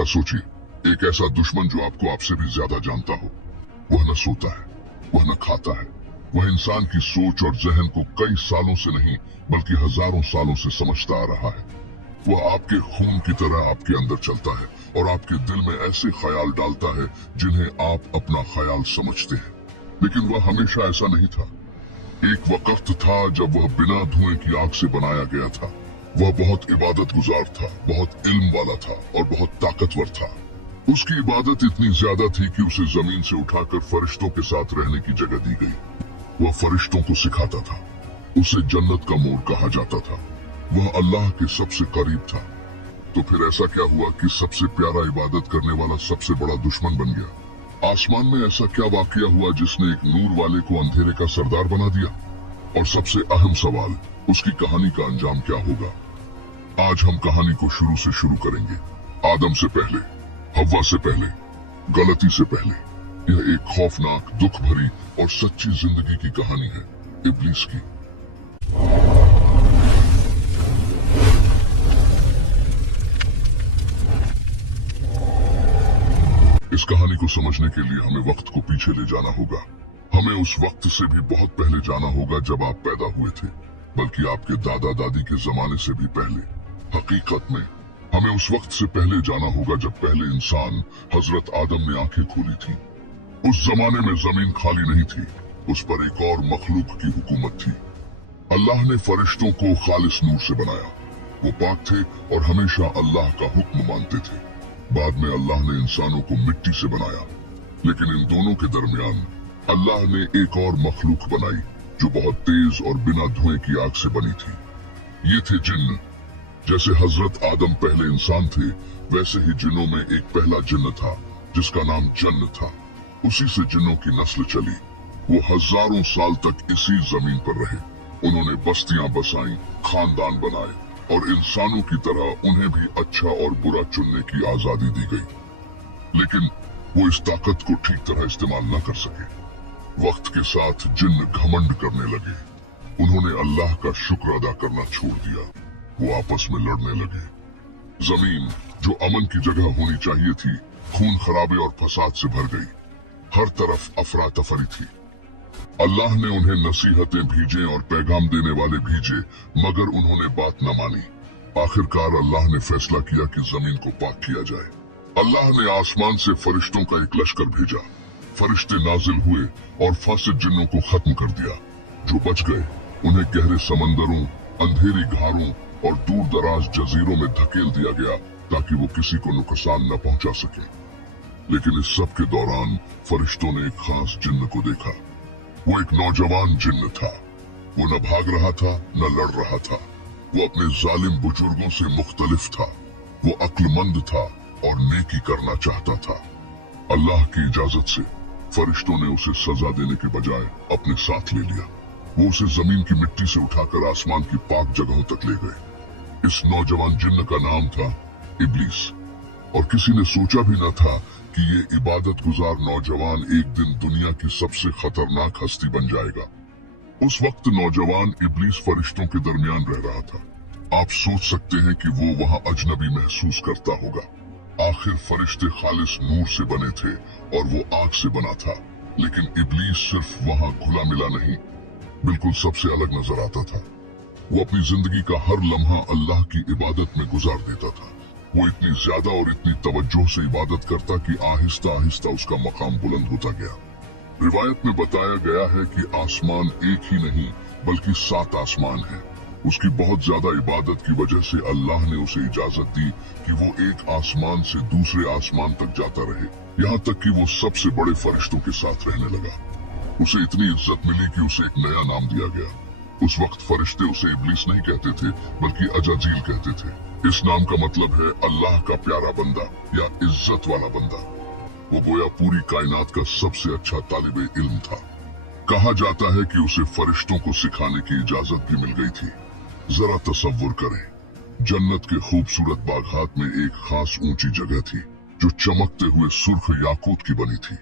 जरा सोचिए, एक ऐसा दुश्मन जो आपको आपसे भी ज्यादा जानता हो, वह न सोता है, वह न खाता है, वह इंसान की सोच और जहन को कई सालों से नहीं बल्कि हजारों सालों से समझता आ रहा है। वह आपके खून की तरह आपके अंदर चलता है और आपके दिल में ऐसे ख्याल डालता है जिन्हें आप अपना ख्याल समझते हैं। लेकिन वह हमेशा ऐसा नहीं था। एक वक्त था जब वह बिना धुएं की आग से बनाया गया था। वह बहुत इबादत गुजार था, बहुत इल्म वाला था और बहुत ताकतवर था। उसकी इबादत इतनी ज्यादा थी कि उसे जमीन से उठाकर फरिश्तों के साथ रहने की जगह दी गई। वह फरिश्तों को सिखाता था। उसे जन्नत का मोड़ कहा जाता था। वह अल्लाह के सबसे करीब था। तो फिर ऐसा क्या हुआ कि सबसे प्यारा इबादत करने वाला सबसे बड़ा दुश्मन बन गया? आसमान में ऐसा क्या वाकया हुआ जिसने एक नूर वाले को अंधेरे का सरदार बना दिया? और सबसे अहम सवाल, उसकी कहानी का अंजाम क्या होगा? आज हम कहानी को शुरू से शुरू करेंगे। आदम से पहले, हव्वा से पहले, गलती से पहले। यह एक खौफनाक, दुख भरी और सच्ची जिंदगी की कहानी है, इब्लीस की। इस कहानी को समझने के लिए हमें वक्त को पीछे ले जाना होगा। हमें उस वक्त से भी बहुत पहले जाना होगा जब आप पैदा हुए थे, बल्कि आपके दादा दादी के जमाने से भी पहले। हकीकत में हमें उस वक्त से पहले जाना होगा जब पहले इंसान हजरत आदम ने आंखें खोली थी। उस जमाने में जमीन खाली नहीं थी, उस पर एक और मखलूक की हुकूमत थी। अल्लाह ने फरिश्तों को खालिस नूर से बनाया। वो पाक थे और हमेशा अल्लाह का हुक्म मानते थे। बाद में अल्लाह ने इंसानों को मिट्टी से बनाया, लेकिन इन दोनों के दरमियान अल्लाह ने एक और मखलूक बनाई जो बहुत तेज और बिना धुएं की आग से बनी थी। ये थे जिन्न। जैसे हजरत आदम पहले इंसान थे, वैसे ही जिन्नों में एक पहला जिन्न था जिसका नाम जन्न था। उसी से जिन्नों की नस्ल चली। वो हजारों साल तक इसी जमीन पर रहे। उन्होंने बस्तियां बसाई, खानदान बनाए और इंसानों की तरह उन्हें भी अच्छा और बुरा चुनने की आजादी दी गई। लेकिन वो इस ताकत को ठीक तरह इस्तेमाल न कर सके। वक्त के साथ जिन्न घमंड करने लगे। उन्होंने अल्लाह का शुक्र अदा करना छोड़ दिया। वो आपस में लड़ने लगे। जमीन जो अमन की जगह होनी चाहिए थी, खून खराबे और फसाद से भर गई। हर तरफ अफरा तफरी थी। अल्लाह ने उन्हें नसीहतें भेजे और पैगाम देने वाले भेजे, मगर उन्होंने बात न मानी। आखिरकार अल्लाह ने फैसला किया कि जमीन को पाक किया जाए। अल्लाह ने आसमान से फरिश्तों का एक लश्कर भेजा। फरिश्ते नाजिल हुए और फासिद जिन्नों को खत्म कर दिया। जो बच गए उन्हें गहरे समंदरों, अंधेरी घारों और दूर दराज जजीरों में धकेल दिया गया ताकि वो किसी को नुकसान न पहुंचा सके। लेकिन इस सब के दौरान फरिश्तों ने एक खास जिन्न को देखा। वो एक नौजवान जिन्न था। वो न भाग रहा था न लड़ रहा था। वो अपने जालिम बुजुर्गों से मुख्तलिफ था। वो अक्लमंद था और नेकी करना चाहता था। अल्लाह की इजाजत से फरिश्तों ने उसे सजा देने के बजाय अपने साथ ले लिया। वो उसे जमीन की मिट्टी से उठाकर आसमान की पाक जगहों तक ले गए। इस नौजवान जिन्न का नाम था इब्लीस। और किसी ने सोचा भी न था कि ये इबादत गुजार नौजवान एक दिन दुनिया की सबसे खतरनाक हस्ती बन जाएगा। उस वक्त नौजवान इब्लीस फरिश्तों के दरमियान रह रहा था। आप सोच सकते हैं कि वो वहां अजनबी महसूस करता होगा। आखिर फरिश्ते खालिस नूर से बने थे और वो आग से बना था। लेकिन इब्लीस सिर्फ वहां घुला मिला नहीं, बिल्कुल सबसे अलग नजर आता था। वो अपनी जिंदगी का हर लम्हा अल्लाह की इबादत में गुजार देता था। वो इतनी ज्यादा और इतनी तवज्जो से इबादत करता कि आहिस्ता आहिस्ता उसका मकाम बुलंद होता गया। रिवायत में बताया गया है कि आसमान एक ही नहीं बल्कि 7 आसमान है। उसकी बहुत ज्यादा इबादत की वजह से अल्लाह ने उसे इजाजत दी कि वो एक आसमान से दूसरे आसमान तक जाता रहे, यहाँ तक कि वो सबसे बड़े फरिश्तों के साथ रहने लगा। उसे इतनी इज्जत मिली कि उसे एक नया नाम दिया गया। उस वक्त फरिश्ते उसे इब्लीस नहीं कहते थे बल्कि अजाजील कहते थे। इस नाम का मतलब है अल्लाह का प्यारा बंदा या इज्जत वाला बंदा। वो गोया पूरी कायनात का सबसे अच्छा तालिबे इल्म था। कहा जाता है कि उसे फरिश्तों को सिखाने की इजाजत भी मिल गई थी। जरा तसव्वुर करें, जन्नत के खूबसूरत बागात में एक खास ऊंची जगह थी जो चमकते हुए सुर्ख याकूत की बनी थी।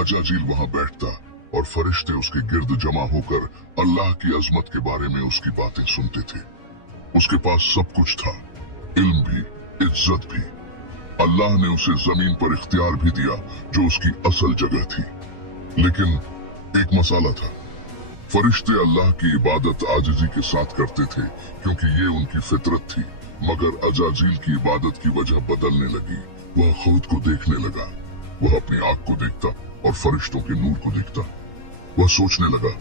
अजाजील वहां बैठता और फरिश्ते उसके गिर्द जमा होकर अल्लाह की अजमत के बारे में उसकी बातें सुनते थे। उसके पास सब कुछ था, इल्म भी, इज्जत भी। अल्लाह ने उसे जमीन पर इख्तियार भी दिया जो उसकी असल जगह थी, लेकिन एक मसाला था। फरिश्ते अल्लाह की इबादत आजिज़ी के साथ करते थे क्योंकि ये उनकी फितरत थी, मगर अजाजील की इबादत की वजह बदलने लगी। वह खुद को देखने लगा। वह अपनी आंख को देखता और फरिश्तों के नूर को देखता। वह सोचने लगा,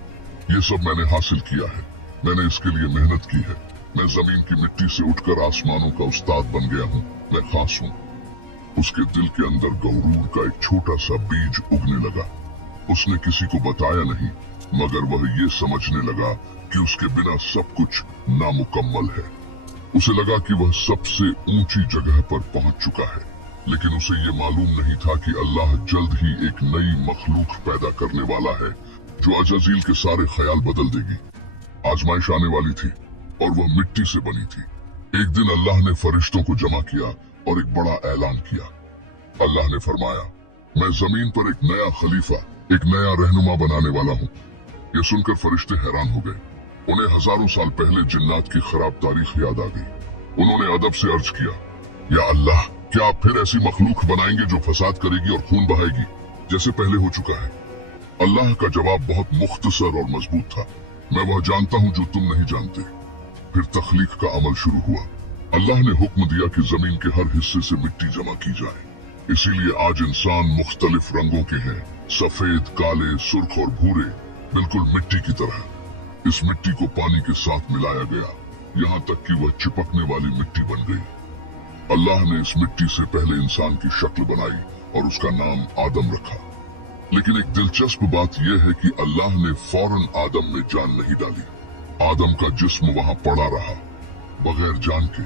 ये सब मैंने हासिल किया है, मैंने इसके लिए मेहनत की है, मैं जमीन की मिट्टी से उठकर आसमानों का उस्ताद बन गया हूँ, मैं खास हूँ। उसके दिल के अंदर गरूर का एक छोटा सा बीज उगने लगा। उसने किसी को बताया नहीं, मगर वह ये समझने लगा कि उसके बिना सब कुछ नामुकम्मल है। उसे लगा कि वह सबसे ऊंची जगह पर पहुंच चुका है, लेकिन उसे ये मालूम नहीं था कि अल्लाह जल्द ही एक नई मखलूक पैदा करने वाला है जो अजाजील के सारे ख्याल बदल देगी। आजमाइश आने वाली थी और वह मिट्टी से बनी थी। एक दिन अल्लाह ने फरिश्तों को जमा किया और एक बड़ा ऐलान किया। अल्लाह ने फरमाया, मैं जमीन पर एक नया खलीफा, एक नया रहनुमा बनाने वाला हूँ। यह सुनकर फरिश्ते हैरान हो गए। उन्हें हजारों साल पहले जिन्नात की खराब तारीख याद आ गई। उन्होंने अदब से अर्ज किया, या अल्लाह, क्या आप फिर ऐसी मखलूक बनाएंगे जो फसाद करेगी और खून बहाएगी जैसे पहले हो चुका है? अल्लाह का जवाब बहुत मुख्तसर और मजबूत था, मैं वह जानता हूँ जो तुम नहीं जानते। फिर तख्लीक का अमल शुरू हुआ। अल्लाह ने हुक्म दिया कि जमीन के हर हिस्से से मिट्टी जमा की जाए। इसीलिए आज इंसान मुख्तलिफ रंगों के हैं, सफेद, काले, सुर्ख और भूरे, बिल्कुल मिट्टी की तरह। इस मिट्टी को पानी के साथ मिलाया गया, यहाँ तक कि वह चिपकने वाली मिट्टी बन गई। अल्लाह ने इस मिट्टी से पहले इंसान की शक्ल बनाई और उसका नाम आदम रखा। लेकिन एक दिलचस्प बात यह है कि अल्लाह ने फौरन आदम में जान नहीं डाली। आदम का जिस्म वहां पड़ा रहा, बगैर जान के,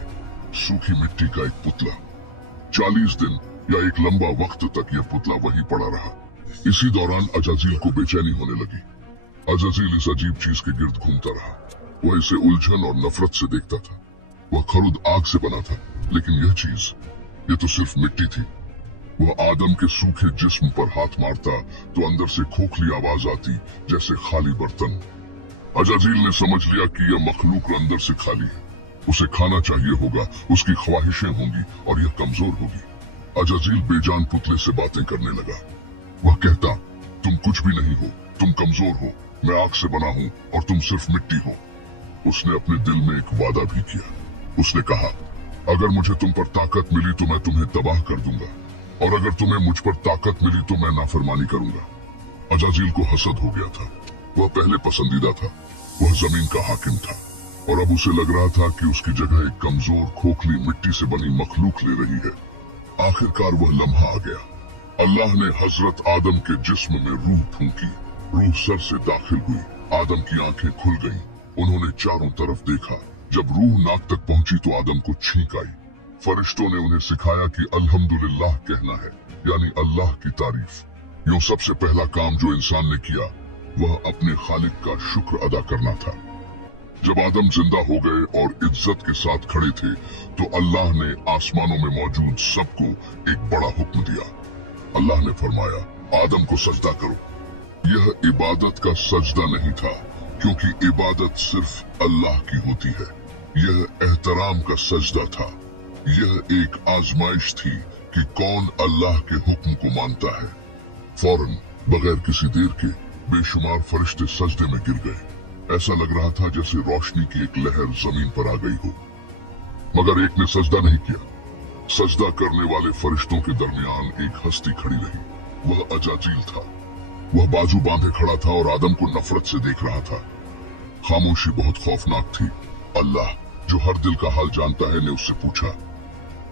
सूखी मिट्टी का एक पुतला। 40 दिन या एक लंबा वक्त तक यह पुतला वहीं पड़ा रहा। इसी दौरान अजाजील को बेचैनी होने लगी। अजाजील इस अजीब चीज के गिर्द घूमता रहा। वह इसे उलझन और नफरत से देखता था। वह खुद आग से बना था, लेकिन यह चीज, ये तो सिर्फ मिट्टी थी। वह आदम के सूखे जिस्म पर हाथ मारता तो अंदर से खोखली आवाज आती, जैसे खाली बर्तन। अजाजील ने समझ लिया कि यह मखलूक अंदर से खाली है। उसे खाना चाहिए होगा, उसकी ख्वाहिशें होंगी और यह कमजोर होगी। अजाजील बेजान पुतले से बातें करने लगा। वह कहता, तुम कुछ भी नहीं हो, तुम कमजोर हो, मैं आग से बना हूँ और तुम सिर्फ मिट्टी हो। उसने अपने दिल में एक वादा भी किया। उसने कहा, अगर मुझे तुम पर ताकत मिली तो मैं तुम्हें तबाह कर दूंगा, और अगर तुम्हें मुझ पर ताकत मिली तो मैं नाफरमानी करूंगा। अजाजील को हसद हो गया था। वह पहले पसंदीदा था, वह जमीन का हाकिम था, और अब उसे लग रहा था कि उसकी जगह एक कमजोर खोखली मिट्टी से बनी मखलूक ले रही है। आखिरकार वह लम्हा आ गया। अल्लाह ने हजरत आदम के जिस्म में रूह फूंकी। रूह सर से दाखिल हुई। आदम की आंखें खुल गईं। उन्होंने चारों तरफ देखा। जब रूह नाक तक पहुंची तो आदम को छींक आई। फरिश्तों ने उन्हें सिखाया कि अल्हम्दुलिल्लाह कहना है, यानी अल्लाह की तारीफ। यूं सबसे पहला काम जो इंसान ने किया वह अपने खालिक का शुक्र अदा करना था। जब आदम जिंदा हो गए और इज्जत के साथ खड़े थे तो अल्लाह ने आसमानों में मौजूद सबको एक बड़ा हुक्म दिया। अल्लाह ने फरमाया, आदम को सजदा करो। यह इबादत का सजदा नहीं था, क्योंकि इबादत सिर्फ अल्लाह की होती है। यह एहतराम का सजदा था। यह एक आजमाइश थी कि कौन अल्लाह के हुक्म को मानता है। फौरन, बगैर किसी देर के, बेशुमार फरिश्ते सजदे में गिर गए। ऐसा लग रहा था जैसे रोशनी की एक लहर जमीन पर आ गई हो। मगर एक ने सजदा नहीं किया। सजदा करने वाले फरिश्तों के दरमियान एक हस्ती खड़ी रही। वह अजाजील था। वह बाजू बांधे खड़ा था और आदम को नफरत से देख रहा था। खामोशी बहुत खौफनाक थी। अल्लाह, जो हर दिल का हाल जानता है, ने उससे पूछा,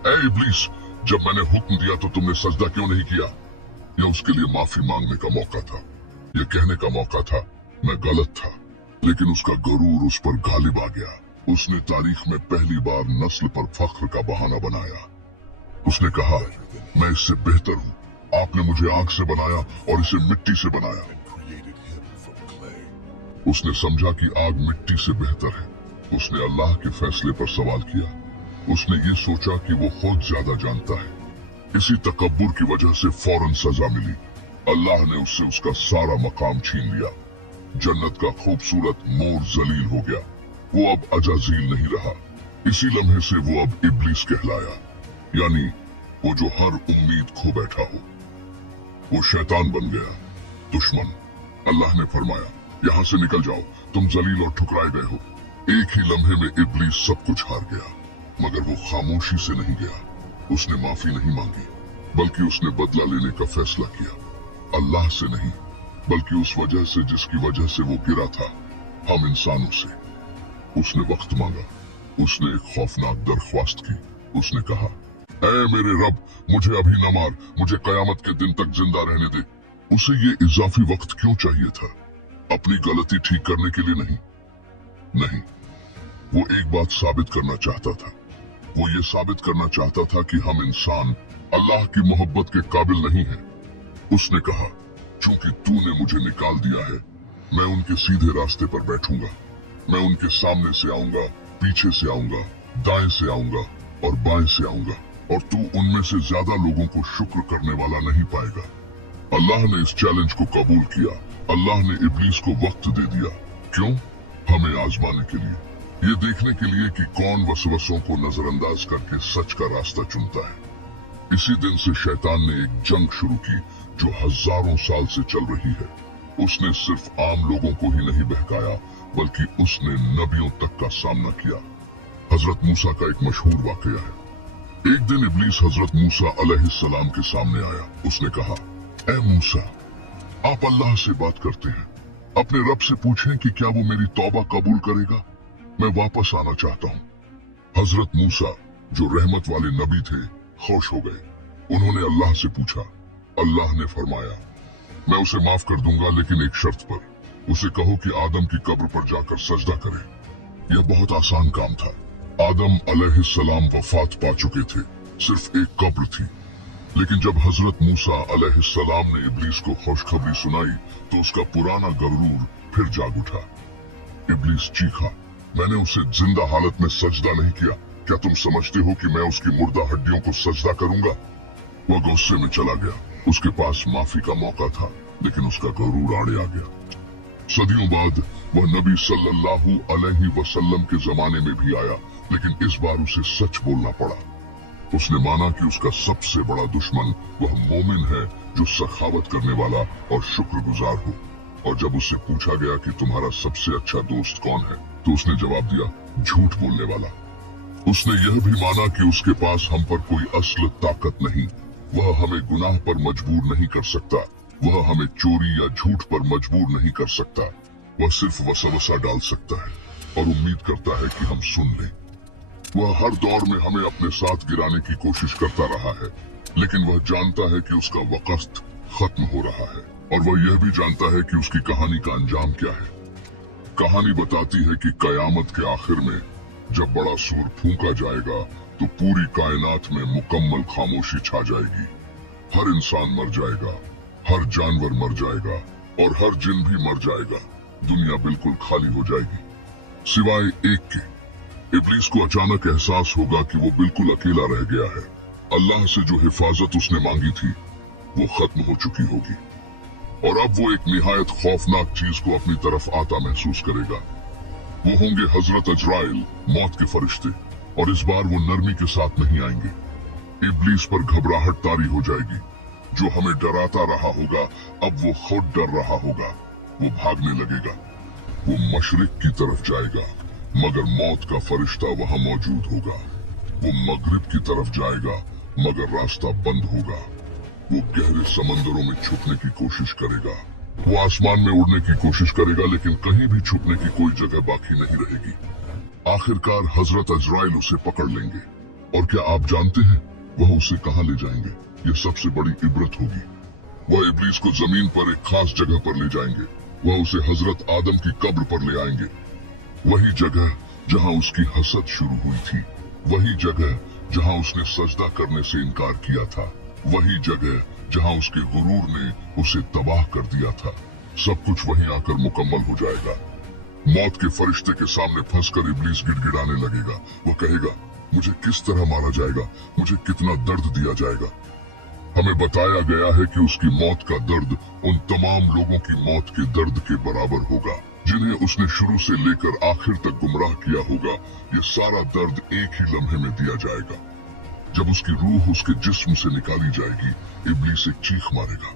ऐ इब्लीस, जब मैंने हुक्म दिया तो तुमने सजदा क्यों नहीं किया? यह उसके लिए माफी मांगने का मौका था। यह कहने का मौका था, मैं गलत था। लेकिन उसका गरूर उस पर गालिब आ गया। उसने तारीख में पहली बार नस्ल पर फख्र का बहाना बनाया। उसने कहा, मैं इससे बेहतर हूँ। आपने मुझे आग से बनाया और इसे मिट्टी से बनाया। उसने समझा कि आग मिट्टी से बेहतर है। उसने अल्लाह के फैसले पर सवाल किया। उसने ये सोचा कि वो खुद ज्यादा जानता है। इसी तकब्बुर की वजह से फौरन सजा मिली। अल्लाह ने उससे उसका सारा मकाम छीन लिया। जन्नत का खूबसूरत मोर जलील हो गया। वो अब अजाजील नहीं रहा। इसी लम्हे से वो अब इब्लीस कहलाया, यानी वो जो हर उम्मीद खो बैठा हो। वो शैतान बन गया, दुश्मन। अल्लाह ने फरमाया, यहाँ से निकल जाओ, तुम जलील और ठुकराए गए हो। एक ही लम्हे में इब्लीस सब कुछ हार गया, मगर वो खामोशी से नहीं गया। उसने माफी नहीं मांगी, बल्कि उसने बदला लेने का फैसला किया। अल्लाह से नहीं, बल्कि उस वजह से जिसकी वजह से वो गिरा था, हम इंसानों से। उसने वक्त मांगा, उसने एक खौफनाक दरख्वास्त की। उसने कहा, ऐ मेरे रब, मुझे अभी न मार, मुझे कयामत के दिन तक जिंदा रहने दे। उसे ये इजाफी वक्त क्यों चाहिए था? अपनी गलती ठीक करने के लिए नहीं, वो एक बात साबित करना चाहता था। वो ये साबित करना चाहता था कि हम इंसान अल्लाह की मोहब्बत के काबिल नहीं हैं। उसने कहा, चूंकि तूने मुझे निकाल दिया है, मैं उनके सीधे रास्ते पर बैठूंगा। मैं उनके सामने से आऊंगा, पीछे से आऊंगा, दाएं से आऊंगा और बाएं से आऊंगा, और तू उनमें से ज्यादा लोगों को शुक्र करने वाला नहीं पाएगा। अल्लाह ने इस चैलेंज को कबूल किया। अल्लाह ने इब्लीस को वक्त दे दिया। क्यों? हमें आजमाने के लिए, ये देखने के लिए कि कौन वसवसों को नजरअंदाज करके सच का रास्ता चुनता है। इसी दिन से शैतान ने एक जंग शुरू की जो हजारों साल से चल रही है। उसने सिर्फ आम लोगों को ही नहीं बहकाया, बल्कि उसने नबियों तक का सामना किया। हजरत मूसा का एक मशहूर वाकया है। एक दिन इब्लीस हजरत मूसा अलैहिस्सलाम के सामने आया। उसने कहा, ऐ मूसा, आप अल्लाह से बात करते हैं, अपने रब से पूछें कि क्या वो मेरी तौबा कबूल करेगा। मैं वापस आना चाहता हूँ। हजरत मूसा, जो रहमत वाले नबी थे, खुश हो गए। उन्होंने अल्लाह से पूछा। अल्लाह ने फरमाया, मैं उसे माफ कर दूंगा, लेकिन एक शर्त पर। उसे कहो कि आदम की कब्र पर जाकर सजदा करे। यह बहुत आसान काम था। आदम अलैहिस्सलाम वफात पा चुके थे, सिर्फ एक कब्र थी। लेकिन जब हजरत मूसा अलैहिस्सलाम ने इब्लीस को खुशखबरी सुनाई, तो उसका पुराना गरूर फिर जाग उठा। इब्लीस चीखा, मैंने उसे जिंदा हालत में सजदा नहीं किया। क्या तुम समझते हो कि मैं उसकी मुर्दा हड्डियों को सजदा करूंगा? वह गुस्से में चला गया। उसके पास माफी का मौका था, लेकिन उसका गरूर आड़े आ गया। सदियों बाद वह नबी सल्लल्लाहु अलैहि वसल्लम के जमाने में भी आया, लेकिन इस बार उसे सच बोलना पड़ा। उसने माना कि उसका सबसे बड़ा दुश्मन वह मोमिन है जो सखावत करने वाला और शुक्रगुजार हो। और जब उससे पूछा गया कि तुम्हारा सबसे अच्छा दोस्त कौन है, तो उसने जवाब दिया, झूठ बोलने वाला। उसने यह भी माना कि उसके पास हम पर कोई असल ताकत नहीं। वह हमें गुनाह पर मजबूर नहीं कर सकता। वह हमें चोरी या झूठ पर मजबूर नहीं कर सकता। वह सिर्फ वसवसा डाल सकता है और उम्मीद करता है कि हम सुन लें। वह हर दौर में हमें अपने साथ गिराने की कोशिश करता रहा है, लेकिन वह जानता है कि उसका वक्त खत्म हो रहा है, और वह यह भी जानता है कि उसकी कहानी का अंजाम क्या है। कहानी बताती है कि कयामत के आखिर में जब बड़ा सूर फूंका जाएगा, तो पूरी कायनात में मुकम्मल खामोशी छा जाएगी। हर इंसान मर जाएगा, हर जानवर मर जाएगा, और हर जिन भी मर जाएगा। दुनिया बिल्कुल खाली हो जाएगी, सिवाय एक के। इब्लीस को अचानक एहसास होगा कि वो बिल्कुल अकेला रह गया है। अल्लाह से जो हिफाजत उसने मांगी थी, वो खत्म हो चुकी होगी, और अब वो एक निहायत खौफनाक चीज को अपनी तरफ आता महसूस करेगा। वो होंगे हजरत अजराइल, मौत के फरिश्ते, और इस बार वो नरमी के साथ नहीं आएंगे। इब्लीस पर घबराहट तारी हो जाएगी। जो हमें डराता रहा होगा, अब वो खुद डर रहा होगा। वो भागने लगेगा। वो मशरिक की तरफ जाएगा, मगर मौत का फरिश्ता वहां मौजूद होगा। वो मगरिब की तरफ जाएगा, मगर रास्ता बंद होगा। वो गहरे समंदरों में छुपने की कोशिश करेगा। वो आसमान में उड़ने की कोशिश करेगा, लेकिन कहीं भी छुपने की कोई जगह बाकी नहीं रहेगी। आखिरकार हजरत अजराइल उसे पकड़ लेंगे, और क्या आप जानते हैं वह उसे कहां ले जाएंगे? यह सबसे बड़ी इबरत होगी। वह इब्लीस को जमीन पर एक खास जगह पर ले जाएंगे। वह उसे हजरत आदम की कब्र पर ले आएंगे, वही जगह जहां उसकी हसद शुरू हुई थी, वही जगह जहां उसने सजदा करने से इनकार किया था, वही जगह जहां उसके गुरूर ने उसे तबाह कर दिया था। सब कुछ वहीं आकर मुकम्मल हो जाएगा। मौत के फरिश्ते के सामने फंसकर इब्लीस गिड़गिड़ाने लगेगा। वो कहेगा, मुझे किस तरह मारा जाएगा, मुझे कितना दर्द दिया जाएगा। हमें बताया गया है कि उसकी मौत का दर्द उन तमाम लोगों की मौत के दर्द के बराबर होगा जिन्हें उसने शुरू से लेकर आखिर तक गुमराह किया होगा। ये सारा दर्द एक ही लम्हे में दिया जाएगा। जब उसकी रूह उसके जिस्म से निकाली जाएगी, इब्लीस एक चीख मारेगा,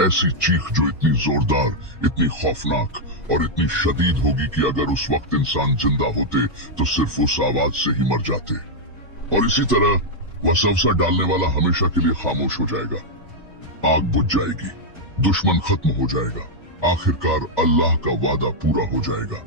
ऐसी चीख जो इतनी जोरदार, इतनी खौफनाक और इतनी शदीद होगी कि अगर उस वक्त इंसान जिंदा होते तो सिर्फ उस आवाज से ही मर जाते। और इसी तरह वसवसा डालने वाला हमेशा के लिए खामोश हो जाएगा, आग बुझ जाएगी, दुश्मन खत्म हो जाएगा, आखिरकार अल्लाह का वादा पूरा हो जाएगा।